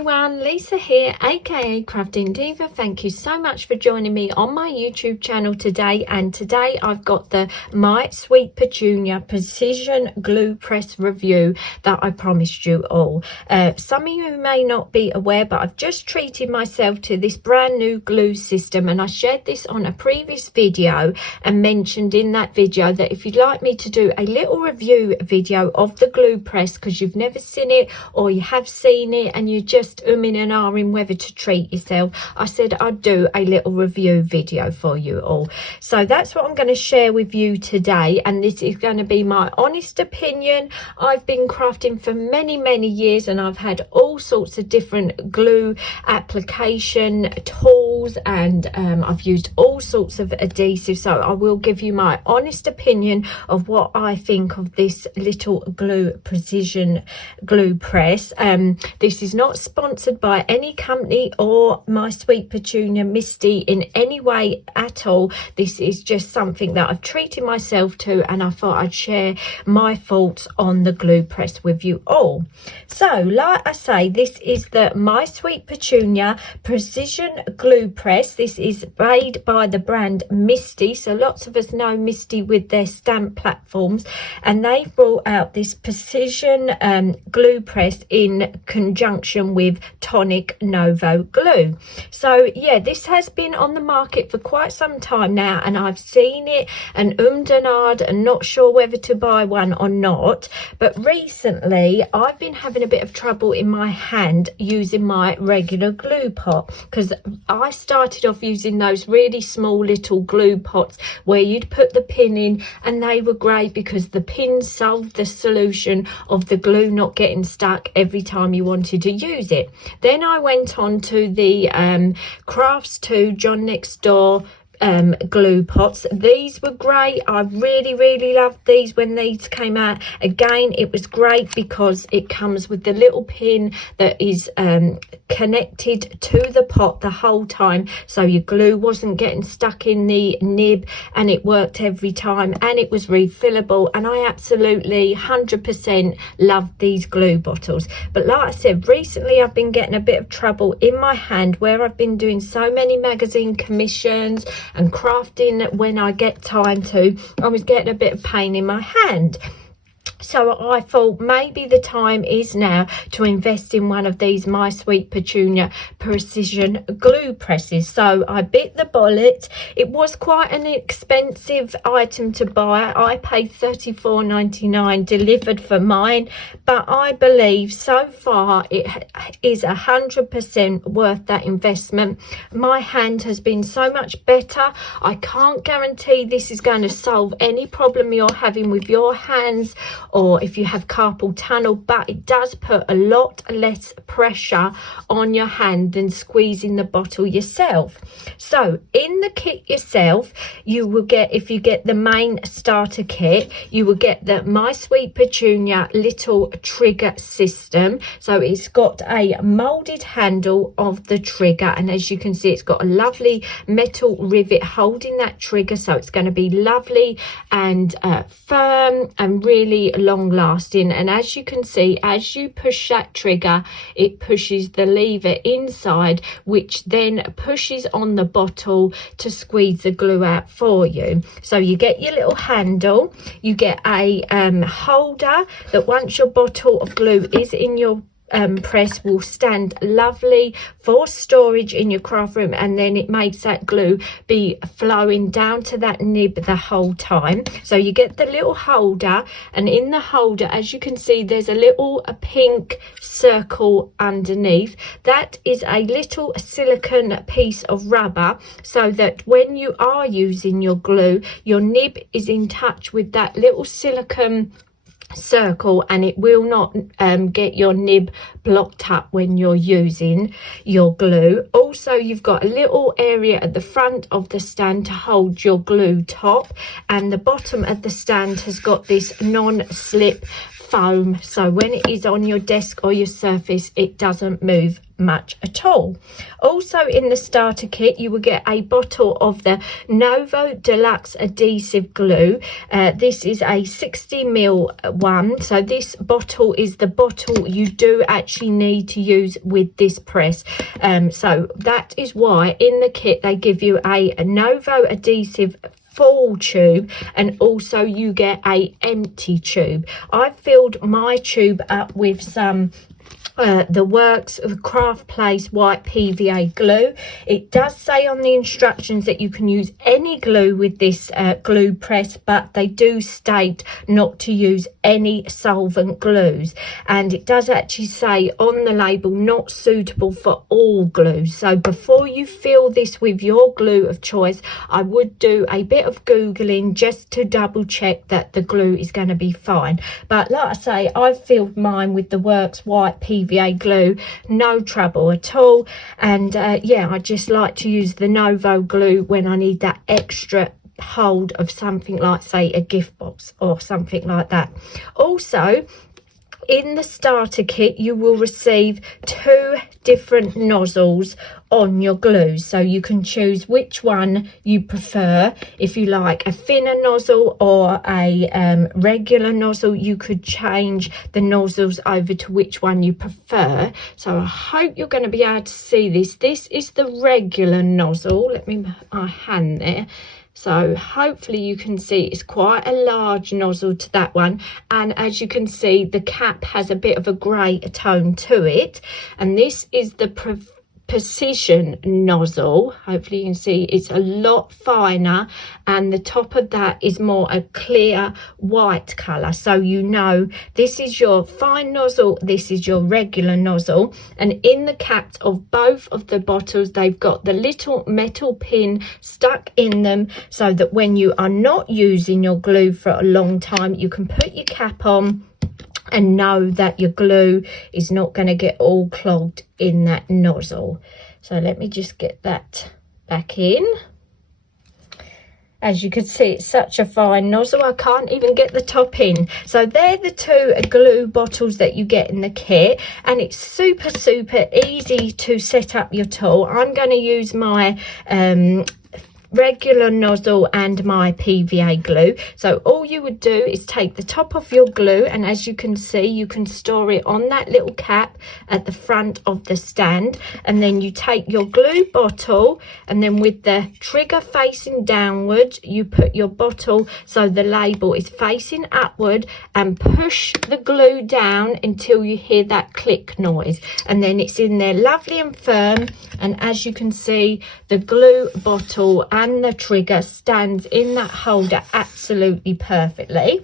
everyone, Lisa here, aka Crafting Diva. Thank you so much for joining me on my YouTube channel today. And today I've got my Sweet Petunia Precision glue press review that I promised you all. Some of you may not be aware, but I've just treated myself to this brand new glue system, and I shared this on a previous video and mentioned in that video that if you'd like me to do a little review video of the glue press because you've never seen it, or you have seen it and you're just umming and ahhing whether to treat yourself, I said I'd do a little review video for you all. So that's what I'm going to share with you today, and this is going to be my honest opinion. I've been crafting for many years, and I've had all sorts of different glue application tools, and I've used all sorts of adhesives, so I will give you my honest opinion of what I think of this little glue precision glue press. This is not sponsored by any company or my Sweet Petunia Misti in any way at all. This is just something that I've treated myself to, and I thought I'd share my thoughts on the glue press with you all. So like I say, this is the My Sweet Petunia Precision glue press. This is made by the brand Misti, so lots of us know Misti with their stamp platforms, and they've brought out this precision glue press in conjunction with Tonic Novo glue. So yeah, this has been on the market for quite some time now, and I've seen it and and ahed and not sure whether to buy one or not. But recently I've been having a bit of trouble in my hand using my regular glue pot, because I started off using those really small little glue pots where you'd put the pin in, and they were great because the pin solved the solution of the glue not getting stuck every time you wanted to use it. Then I went on to the Crafts 2 John Next Door glue pots. These were great. I really loved these when these came out. Again, it was great because it comes with the little pin that is connected to the pot the whole time, so your glue wasn't getting stuck in the nib, and it worked every time, and it was refillable, and I absolutely 100% loved these glue bottles. But like I said, recently I've been getting a bit of trouble in my hand where I've been doing so many magazine commissions and crafting when I get time to. I was getting a bit of pain in my hand. So I thought maybe the time is now to invest in one of these My Sweet Petunia Precision glue presses. So I bit the bullet. It was quite an expensive item to buy. I paid $34.99 delivered for mine, but I believe so far it is 100% worth that investment. My hand has been so much better. I can't guarantee this is going to solve any problem you're having with your hands, or if you have carpal tunnel, but it does put a lot less pressure on your hand than squeezing the bottle yourself. So in the kit yourself, you will get, if you get the main starter kit, you will get the My Sweet Petunia little trigger system. So it's got a molded handle of the trigger, and as you can see, it's got a lovely metal rivet holding that trigger, so it's going to be lovely and firm and really long lasting. And as you can see, as you push that trigger, it pushes the lever inside, which then pushes on the bottle to squeeze the glue out for you. So you get your little handle, you get a holder that once your bottle of glue is in your press will stand lovely for storage in your craft room, and then it makes that glue be flowing down to that nib the whole time. So you get the little holder, and in the holder, as you can see, there's a little pink circle underneath. That is a little silicone piece of rubber, so that when you are using your glue, your nib is in touch with that little silicone circle, and it will not get your nib blocked up when you're using your glue. Also, you've got a little area at the front of the stand to hold your glue top, and the bottom of the stand has got this non-slip foam, so when it is on your desk or your surface, it doesn't move much at all. Also in the starter kit, you will get a bottle of the Novo Deluxe adhesive glue. This is a 60ml one, so this bottle is the bottle you do actually need to use with this press. So that is why in the kit they give you a Novo adhesive full tube, and also you get a empty tube. I filled my tube up with some the Works of Craft Place white PVA glue. It does say on the instructions that you can use any glue with this glue press, but they do state not to use any solvent glues, and it does actually say on the label not suitable for all glues. So before you fill this with your glue of choice, I would do a bit of googling just to double check that the glue is going to be fine. But like I say, I've filled mine with the Works white PVA glue, no trouble at all. And yeah, I just like to use the Novo glue when I need that extra hold of something like, say, a gift box or something like that. Also in the starter kit, you will receive 2 different nozzles on your glues, so you can choose which one you prefer. If you like a thinner nozzle or a regular nozzle, you could change the nozzles over to which one you prefer. So I hope you're going to be able to see this. This is the regular nozzle. Let me put my hand there. So hopefully you can see it's quite a large nozzle to that one, and as you can see, the cap has a bit of a grey tone to it. And this is the Precision nozzle. Hopefully you can see it's a lot finer, and the top of that is more a clear white color, so you know this is your fine nozzle, this is your regular nozzle. And in the caps of both of the bottles, they've got the little metal pin stuck in them, so that when you are not using your glue for a long time, you can put your cap on and know that your glue is not going to get all clogged in that nozzle. So let me just get that back in. As you can see, it's such a fine nozzle, I can't even get the top in. So they're the 2 glue bottles that you get in the kit, and it's super easy to set up your tool. I'm going to use my regular nozzle and my PVA glue. So all you would do is take the top of your glue, and as you can see, you can store it on that little cap at the front of the stand. And then you take your glue bottle, and then with the trigger facing downward, you put your bottle so the label is facing upward, and push the glue down until you hear that click noise, and then it's in there lovely and firm. And as you can see, the glue bottle and the trigger stands in that holder absolutely perfectly.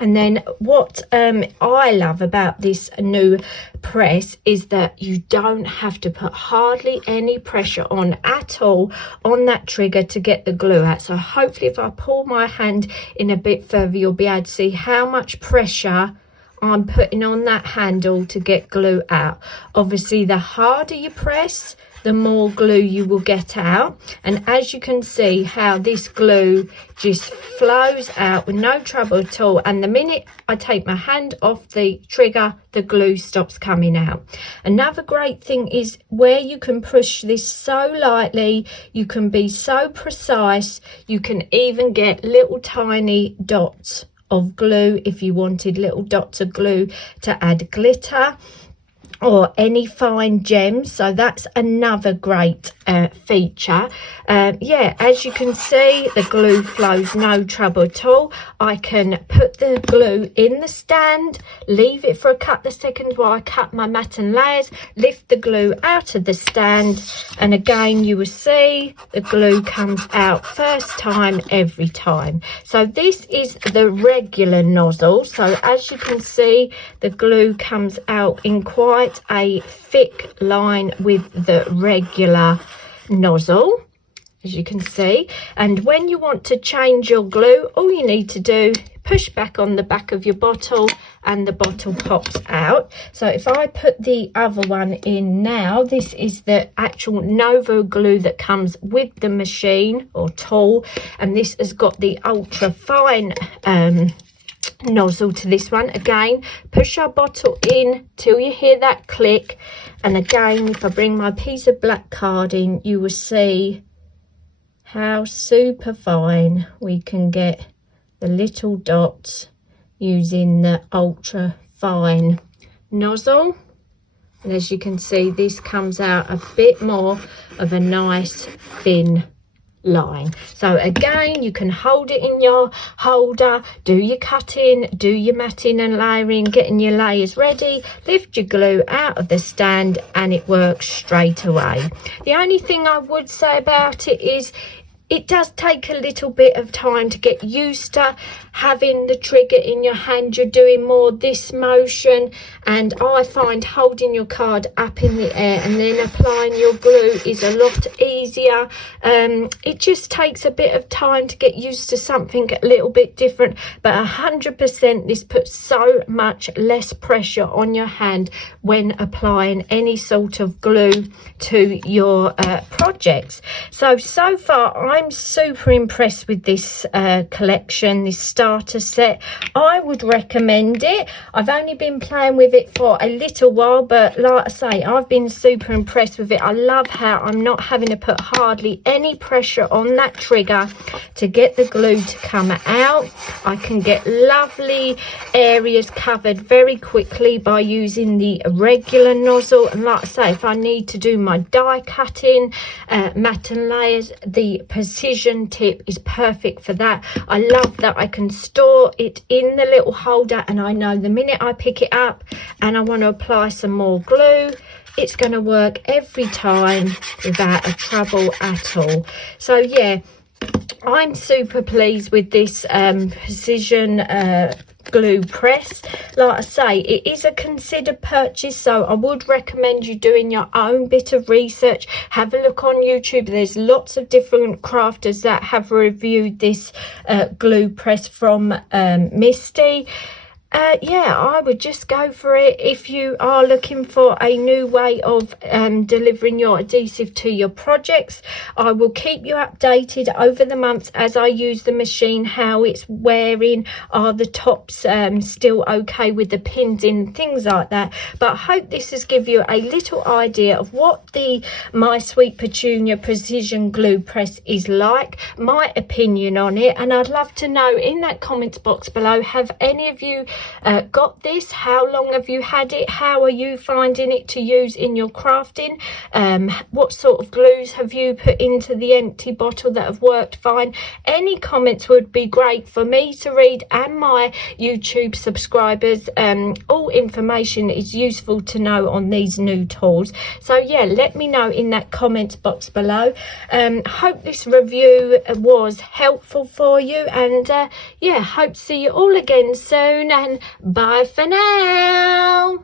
And then what I love about this new press is that you don't have to put hardly any pressure on at all on that trigger to get the glue out. So hopefully if I pull my hand in a bit further, you'll be able to see how much pressure I'm putting on that handle to get glue out. Obviously, the harder you press, the more glue you will get out. And as you can see how this glue just flows out with no trouble at all, and the minute I take my hand off the trigger, the glue stops coming out. Another great thing is where you can push this so lightly, you can be so precise, you can even get little tiny dots of glue if you wanted little dots of glue to add glitter or any fine gems. So that's another great feature. Yeah, as you can see, the glue flows no trouble at all. I can put the glue in the stand, leave it for a couple of seconds while I cut my mat and layers, lift the glue out of the stand, and again you will see the glue comes out first time every time. So this is the regular nozzle. So as you can see, the glue comes out in quite a thick line with the regular nozzle, as you can see. And when you want to change your glue, all you need to do, push back on the back of your bottle and the bottle pops out. So if I put the other one in now, this is the actual Novo glue that comes with the machine or tool, and this has got the ultra fine nozzle to this one. Again, push our bottle in till you hear that click, and again, if I bring my piece of black card in, you will see how super fine we can get the little dots using the ultra fine nozzle. And as you can see, this comes out a bit more of a nice thin line. So again, you can hold it in your holder, do your cutting, do your matting and layering, getting your layers ready, lift your glue out of the stand, and it works straight away. The only thing I would say about it is it does take a little bit of time to get used to having the trigger in your hand. You're doing more this motion, and I find holding your card up in the air and then applying your glue is a lot easier. It just takes a bit of time to get used to something a little bit different, but 100% this puts so much less pressure on your hand when applying any sort of glue to your projects. So far I'm super impressed with this collection, this starter set. I would recommend it. I've only been playing with it for a little while, but like I say, I've been super impressed with it. I love how I'm not having to put hardly any pressure on that trigger to get the glue to come out. I can get lovely areas covered very quickly by using the regular nozzle, and like I say, if I need to do my die cutting, mat and layers, the Precision tip is perfect for that. I love that I can store it in the little holder, and I know the minute I pick it up and I want to apply some more glue, it's going to work every time without a trouble at all. So yeah, I'm super pleased with this Precision glue press. Like I say, it is a considered purchase, so I would recommend you doing your own bit of research. Have a look on YouTube. There's lots of different crafters that have reviewed this glue press from Misti. Yeah, I would just go for it if you are looking for a new way of delivering your adhesive to your projects. I will keep you updated over the months as I use the machine, how it's wearing, are the tops still okay with the pins in, things like that. But I hope this has given you a little idea of what the My Sweet Petunia Precision glue press is like, my opinion on it, and I'd love to know in that comments box below, have any of you got this? How long have you had it? How are you finding it to use in your crafting? What sort of glues have you put into the empty bottle that have worked fine? Any comments would be great for me to read and my YouTube subscribers. All information is useful to know on these new tools. So yeah, let me know in that comments box below. Hope this review was helpful for you, and yeah, hope to see you all again soon, and bye for now.